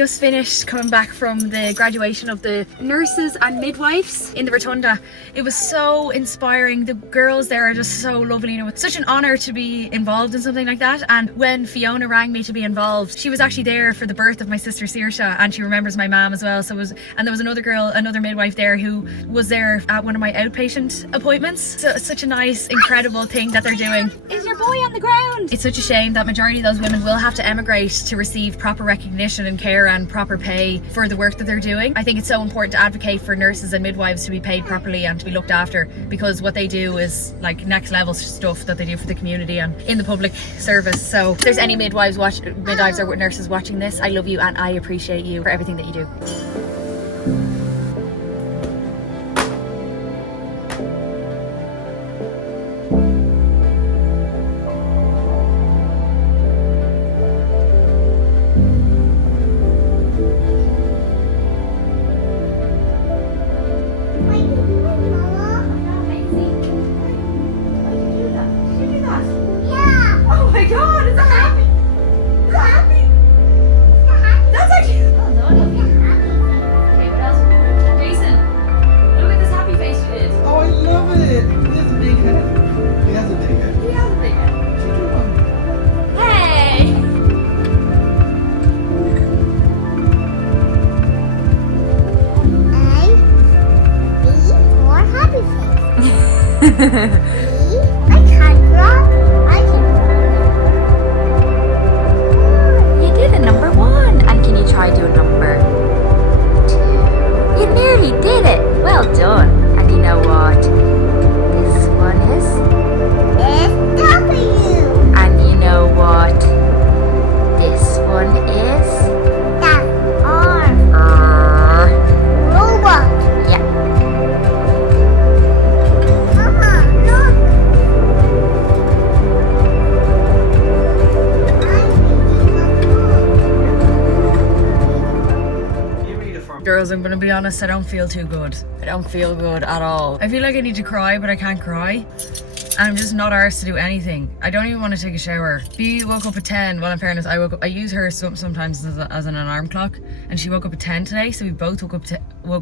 just finished coming back from the graduation of the nurses and midwives in the Rotunda. It was so inspiring. The girls there are just so lovely. You know, it's such an honour to be involved in something like that. And when Fiona rang me to be involved, she was actually there for the birth of my sister Saoirse, and she remembers my mum as well. So there was another girl, another midwife there who was there at one of my outpatient appointments. So it's such a nice, incredible thing that they're doing. Is your boy on the ground? It's such a shame that majority of those women will have to emigrate to receive proper recognition and care and proper pay for the work that they're doing. I think it's so important to advocate for nurses and midwives to be paid properly and to be looked after, because what they do is like next level stuff that they do for the community and in the public service. So if there's any midwives or nurses watching this, I love you and I appreciate you for everything that you do. I can't rock. You did a number 1, and can you try do a number 2? You nearly did it. Well done. And you know what this one is? It's W. And you know what this one is? That's R. Robot. Yeah. Mama, look. Girls, I'm gonna be honest, I don't feel too good. I don't feel good at all. I feel like I need to cry, but I can't cry. And I'm just not arsed to do anything. I don't even want to take a shower. Bea woke up at 10. Well, in fairness, I use her sometimes as an alarm clock, and she woke up at 10 today, so we both woke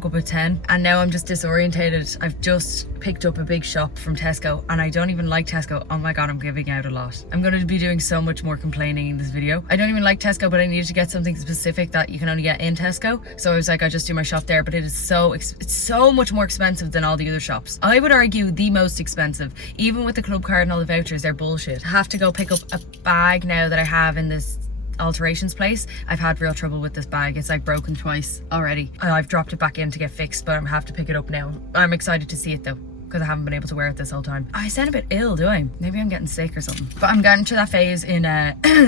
up at 10. And now I'm just disorientated. I've just picked up a big shop from Tesco, and I don't even like Tesco. Oh my god, I'm giving out a lot. I'm going to be doing so much more complaining in this video. I don't even like Tesco, but I needed to get something specific that you can only get in Tesco. So I was like, I just do my shop there, but it's so much more expensive than all the other shops. I would argue the most expensive. Even with the club card and all the vouchers, they're bullshit. I have to go pick up a bag now that I have in this alterations place. I've had real trouble with this bag. It's like broken twice already. I've dropped it back in to get fixed, but I have to pick it up now. I'm excited to see it though, because I haven't been able to wear it this whole time. I sound a bit ill, do I? Maybe I'm getting sick or something. But I'm getting to that phase in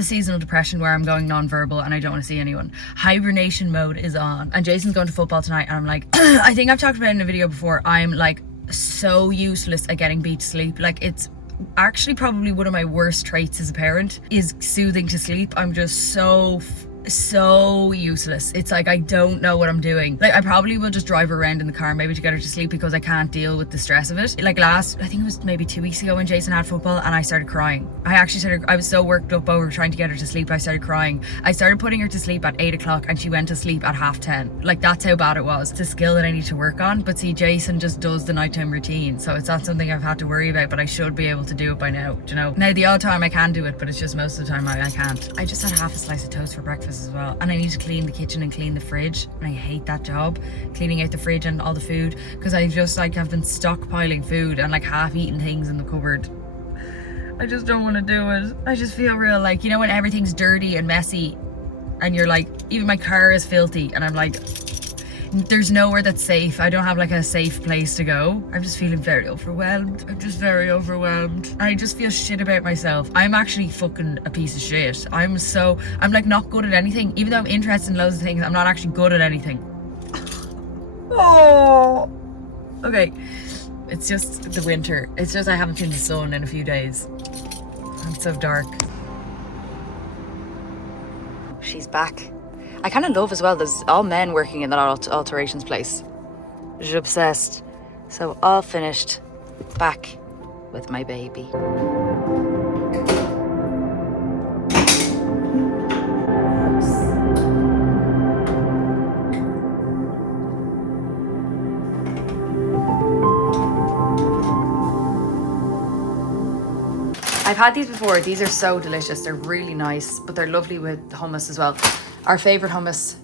seasonal depression where I'm going non-verbal and I don't want to see anyone. Hibernation mode is on. And Jason's going to football tonight, and I'm like, I think I've talked about it in a video before, I'm like so useless at getting beat to sleep. Like, it's actually probably one of my worst traits as a parent is soothing to sleep. I'm just so useless. It's like I don't know what I'm doing. Like, I probably will just drive her around in the car maybe to get her to sleep, because I can't deal with the stress of it. Like I think it was maybe 2 weeks ago when Jason had football, and I started crying. I was so worked up over trying to get her to sleep, I started crying. I started putting her to sleep at 8 o'clock and she went to sleep at 10:30. Like, that's how bad it was. It's a skill that I need to work on. But see, Jason just does the nighttime routine, so it's not something I've had to worry about, but I should be able to do it by now, do you know? Now, the odd time I can do it, but it's just most of the time I can't. I just had half a slice of toast for breakfast as well, and I need to clean the kitchen and clean the fridge, and I hate that job, cleaning out the fridge and all the food, because I just like have been stockpiling food and like half-eaten things in the cupboard. I just don't want to do it. I just feel real like, you know, when everything's dirty and messy and you're like, even my car is filthy, and I'm like, there's nowhere that's safe. I don't have like a safe place to go. I'm just feeling very overwhelmed. I'm just very overwhelmed. I just feel shit about myself. I'm actually fucking a piece of shit. I'm like not good at anything. Even though I'm interested in loads of things, I'm not actually good at anything. Oh. Okay. It's just the winter. It's just I haven't seen the sun in a few days. It's so dark. She's back. I kind of love as well, there's all men working in that alterations place. J'obsessed. So all finished. Back with my baby. I've had these before. These are so delicious. They're really nice, but they're lovely with hummus as well. Our favorite hummus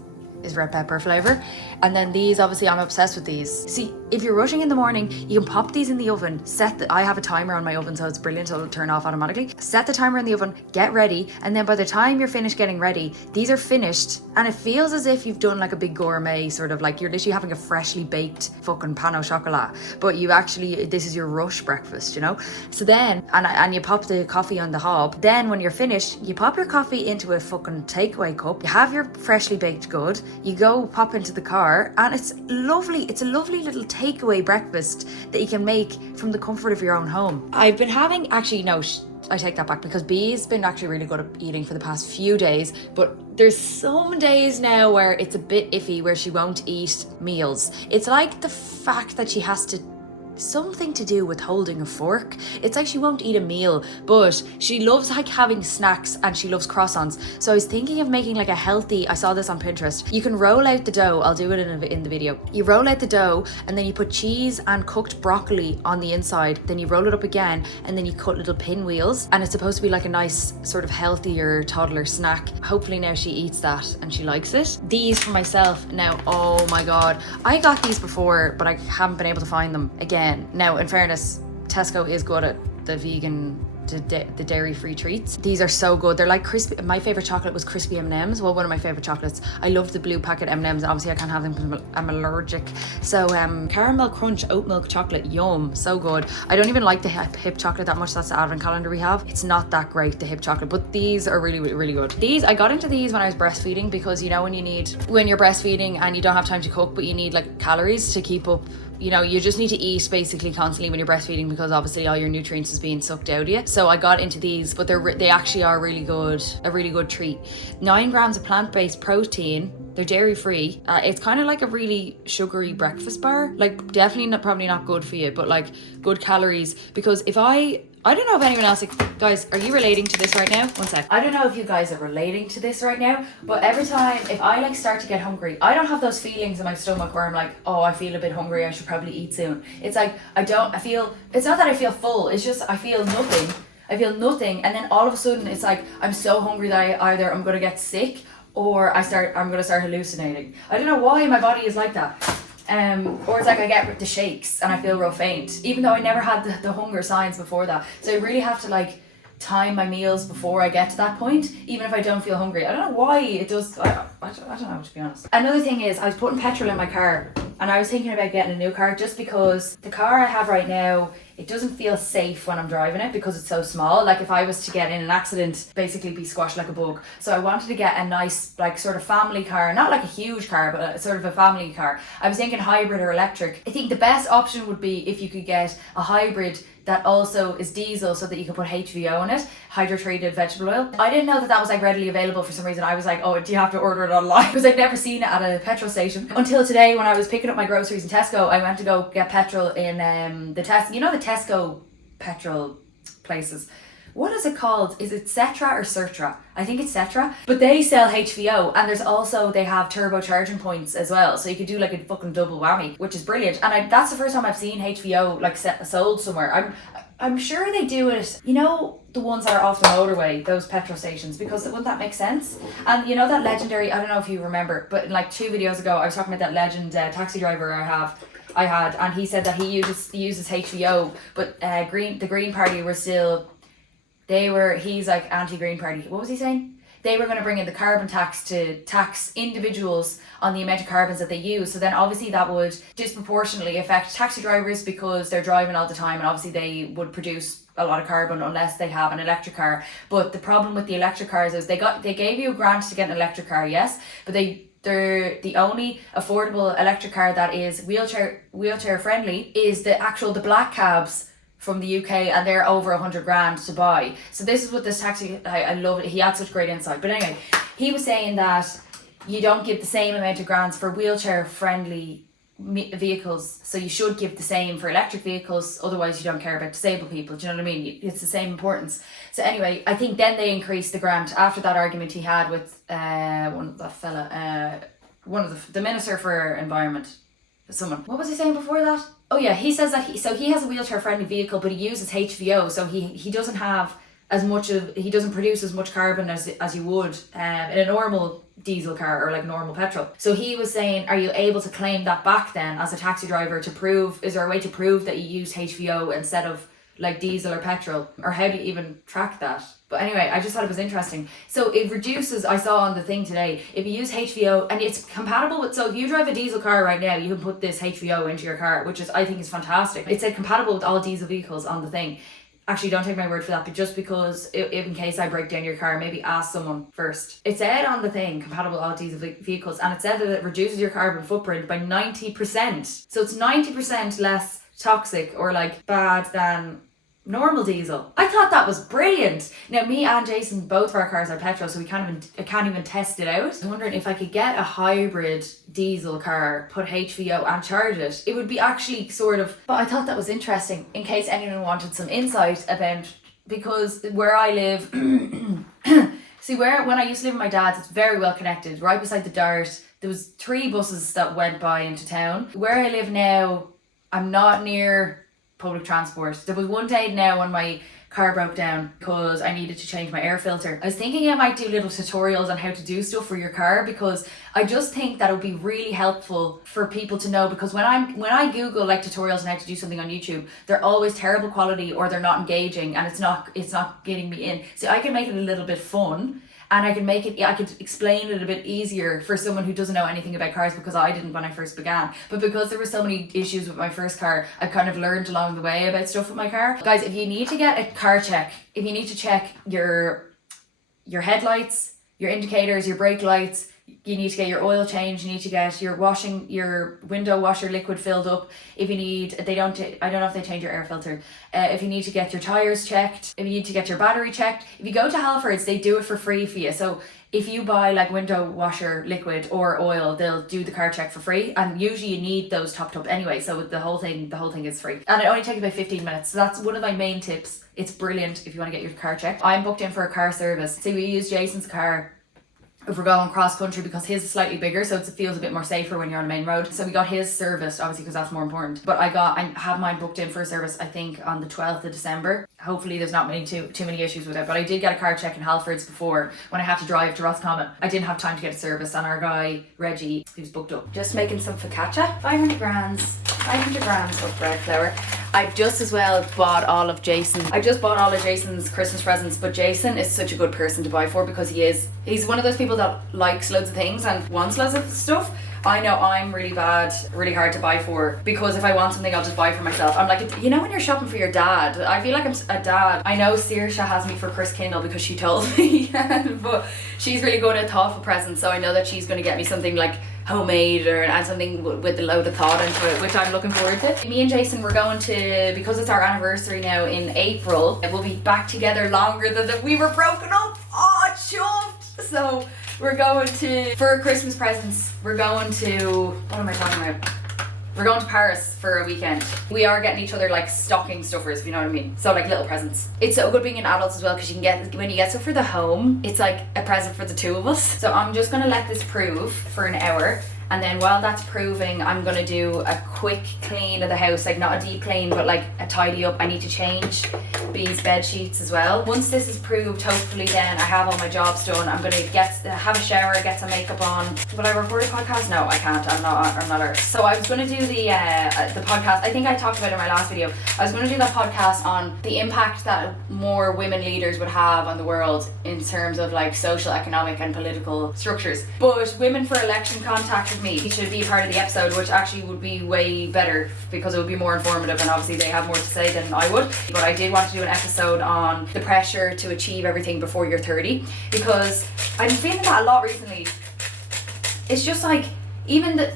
is red pepper flavor. And then these, obviously I'm obsessed with these. See, if you're rushing in the morning, you can pop these in the oven, I have a timer on my oven, so it's brilliant, so it'll turn off automatically. Set the timer in the oven, get ready, and then by the time you're finished getting ready, these are finished, and it feels as if you've done like a big gourmet, sort of like you're literally having a freshly baked fucking pan au chocolat, but you actually, this is your rush breakfast, you know? So then, and you pop the coffee on the hob, then when you're finished, you pop your coffee into a fucking takeaway cup, you have your freshly baked good, you go pop into the car, and it's lovely. It's a lovely little takeaway breakfast that you can make from the comfort of your own home. I've been having, actually no, I take that back, because Bee's been actually really good at eating for the past few days, but there's some days now where it's a bit iffy, where she won't eat meals. It's like the fact that she has to, something to do with holding a fork. It's like she won't eat a meal, but she loves like having snacks, and she loves croissants. So I was thinking of making like a healthy, I saw this on Pinterest. You can roll out the dough. I'll do it in the video. You roll out the dough, and then you put cheese and cooked broccoli on the inside. Then you roll it up again, and then you cut little pinwheels, and it's supposed to be like a nice sort of healthier toddler snack. Hopefully now she eats that and she likes it. These for myself now, oh my god, I got these before, but I haven't been able to find them again. Now, in fairness, Tesco is good at the vegan, the dairy-free treats. These are so good. They're like crispy. My favorite chocolate was crispy M&Ms. Well, one of my favorite chocolates. I love the blue packet M&Ms. Obviously, I can't have them because I'm allergic. So, caramel crunch oat milk chocolate, yum, so good. I don't even like the hip chocolate that much. That's the advent calendar we have. It's not that great, the hip chocolate, but these are really, really good. These, I got into these when I was breastfeeding, because you know when you're breastfeeding and you don't have time to cook, but you need like calories to keep up. You know, you just need to eat basically constantly when you're breastfeeding, because obviously all your nutrients is being sucked out of you. So I got into these, but they actually are really good, a really good treat. 9 grams of plant-based protein. They're dairy free. It's kind of like a really sugary breakfast bar. Like definitely probably not good for you, but like good calories. Because if I don't know if anyone else, guys, are you relating to this right now? One sec. I don't know if you guys are relating to this right now, but every time if I like start to get hungry, I don't have those feelings in my stomach where I'm like, oh, I feel a bit hungry, I should probably eat soon. It's like, it's not that I feel full, it's just I feel nothing. And then all of a sudden it's like, I'm so hungry that I'm going to get sick, or I'm going to start hallucinating. I don't know why my body is like that. Or it's like I get the shakes and I feel real faint, even though I never had the hunger signs before that. So I really have to like time my meals before I get to that point, even if I don't feel hungry. I don't know why it does. I don't know, to be honest. Another thing is, I was putting petrol in my car, and I was thinking about getting a new car, just because the car I have right now, it doesn't feel safe when I'm driving it because it's so small. Like if I was to get in an accident, basically be squashed like a bug. So I wanted to get a nice like sort of family car, not like a huge car, but a sort of a family car. I was thinking hybrid or electric. I think the best option would be if you could get a hybrid that also is diesel, so that you can put HVO in it, hydrotreated vegetable oil. I didn't know that was like readily available for some reason. I was like, oh, do you have to order it online? Because I'd never seen it at a petrol station until today when I was picking up my groceries in Tesco. I went to go get petrol in the Tesco petrol places. What is it called? Is it Cetra or Sertra? I think it's Cetra. But they sell HVO, and they have turbocharging points as well. So you could do like a fucking double whammy, which is brilliant. And that's the first time I've seen HVO like sold somewhere. I'm sure they do it, you know, the ones that are off the motorway, those petrol stations, because wouldn't that make sense? And you know that legendary, I don't know if you remember, but like 2 videos ago, I was talking about that legend taxi driver I had, and he said that he uses HVO, but the Green Party were still, he's like anti-Green Party. What was he saying? They were going to bring in the carbon tax to tax individuals on the amount of carbons that they use. So then obviously that would disproportionately affect taxi drivers, because they're driving all the time, and obviously they would produce a lot of carbon unless they have an electric car. But the problem with the electric cars is they gave you a grant to get an electric car, yes, but they're the only affordable electric car that is wheelchair friendly is the black cabs from the UK, and they're over 100 grand to buy. So this is what this taxi, I love it. He had such great insight. But anyway, he was saying that you don't give the same amount of grants for wheelchair friendly vehicles, so you should give the same for electric vehicles, otherwise you don't care about disabled people. Do you know what I mean? It's the same importance. So anyway, I think then they increased the grant after that argument he had with the Minister for Environment, someone. What was he saying before that? Oh yeah, he says that he has a wheelchair friendly vehicle, but he uses HVO, so he doesn't have he doesn't produce as much carbon as you would in a normal diesel car or like normal petrol. So he was saying, are you able to claim that back then as a taxi driver to prove, is there a way to prove that you use HVO instead of like diesel or petrol, or how do you even track that? But anyway, I just thought it was interesting. So it reduces, I saw on the thing today, if you use HVO, and it's compatible with, so if you drive a diesel car right now, you can put this HVO into your car, which is, I think is fantastic. It said compatible with all diesel vehicles on the thing. Actually, don't take my word for that, but just because, if in case I break down your car, maybe ask someone first. It said on the thing, compatible with all diesel vehicles, and it said that it reduces your carbon footprint by 90%. So it's 90% less toxic or like bad than normal diesel. I thought that was brilliant. Now me and Jason, both of our cars are petrol, so we can't even test it out. I'm wondering if I could get a hybrid diesel car, put HVO and charge it. It would be actually sort of, but I thought that was interesting in case anyone wanted some insight about, because where I live, see when I used to live with my dad's, it's very well connected, right beside the Dart. There was 3 buses that went by into town. Where I live now, I'm not near public transport. There was one day now when my car broke down because I needed to change my air filter. I was thinking I might do little tutorials on how to do stuff for your car, because I just think that it would be really helpful for people to know, because when I Google like tutorials on how to do something on YouTube, they're always terrible quality or they're not engaging and it's not getting me in. So I can make it a little bit fun, and I could explain it a bit easier for someone who doesn't know anything about cars, because I didn't when I first began. But because there were so many issues with my first car, I kind of learned along the way about stuff with my car. Guys, if you need to get a car check, if you need to check your headlights, your indicators, your brake lights, you need to get your oil changed, you need to get your window washer liquid filled up. If you need, I don't know if they change your air filter. If you need to get your tyres checked, if you need to get your battery checked, if you go to Halfords, they do it for free for you. So if you buy like window washer liquid or oil, they'll do the car check for free, and usually you need those topped up anyway, so the whole thing is free, and it only takes about 15 minutes. So that's one of my main tips. It's brilliant if you want to get your car checked. I'm booked in for a car service. So we use Jason's car if we're going cross country, because his is slightly bigger, so it feels a bit more safer when you're on a main road. So we got his serviced, obviously, because that's more important. But I have mine booked in for a service, I think on the 12th of December. Hopefully there's not too many issues with it. But I did get a car check in Halfords before when I had to drive to Roscommon. I didn't have time to get a service, and our guy Reggie, he was booked up. Just making some focaccia. 500 grams of bread flour. I've just as well bought all of Jason's Christmas presents, but Jason is such a good person to buy for, because he's one of those people that likes loads of things and wants loads of stuff. I know I'm really hard to buy for, because if I want something, I'll just buy for myself. I'm like, you know, when you're shopping for your dad, I feel like I'm a dad. I know Saoirse has me for Chris Kindle because she told me, but she's really good at thoughtful presents, so I know that she's going to get me something like homemade and something with a load of thought into it, which I'm looking forward to. Me and Jason, we're going to, because it's our anniversary now in April, we'll be back together longer than we were broken up. Oh, it's chuffed. So we're going to, for Christmas presents, we're going to, what am I talking about? We're going to Paris for a weekend. We are getting each other like stocking stuffers, if you know what I mean. So like little presents. It's so good being an adult as well, because you can get, when you get stuff for the home, it's like a present for the two of us. So I'm just gonna let this prove for an hour. And then while that's proving, I'm gonna do a quick clean of the house, like not a deep clean, but like a tidy up. I need to change these bed sheets as well. Once this is proved, hopefully then I have all my jobs done. I'm gonna have a shower, get some makeup on. Will I record a podcast? No, I can't. I'm not artist. So I was gonna do the podcast. I think I talked about it in my last video. I was gonna do that podcast on the impact that more women leaders would have on the world in terms of like social, economic, and political structures. But Women for Election contacted me. He should be a part of the episode, which actually would be way better because it would be more informative, and obviously they have more to say than I would. But I did want to do an episode on the pressure to achieve everything before you're 30, because I'm feeling that a lot recently. It's just like even when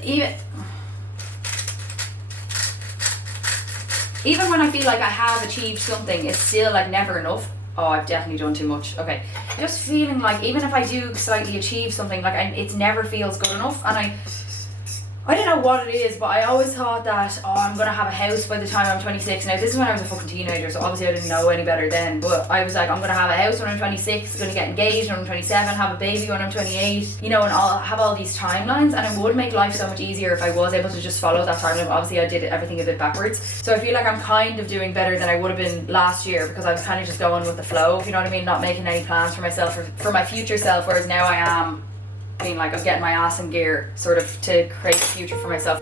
I feel like I have achieved something, it's still like never enough. Oh, I've definitely done too much. Okay. Just feeling like even if I do slightly achieve something, like it never feels good enough, and I I don't know what it is, but I always thought that, oh, I'm gonna have a house by the time I'm 26. Now this is when I was a fucking teenager, so obviously I didn't know any better then, but I was like, I'm gonna have a house when I'm 26, gonna get engaged when I'm 27, have a baby when I'm 28, you know, and I'll have all these timelines, and it would make life so much easier if I was able to just follow that timeline. Obviously I did everything a bit backwards, so I feel like I'm kind of doing better than I would have been last year, because I was kind of just going with the flow, if you know what I mean, not making any plans for myself or for my future self, whereas now I am being like, I'm getting my ass in gear sort of to create a future for myself.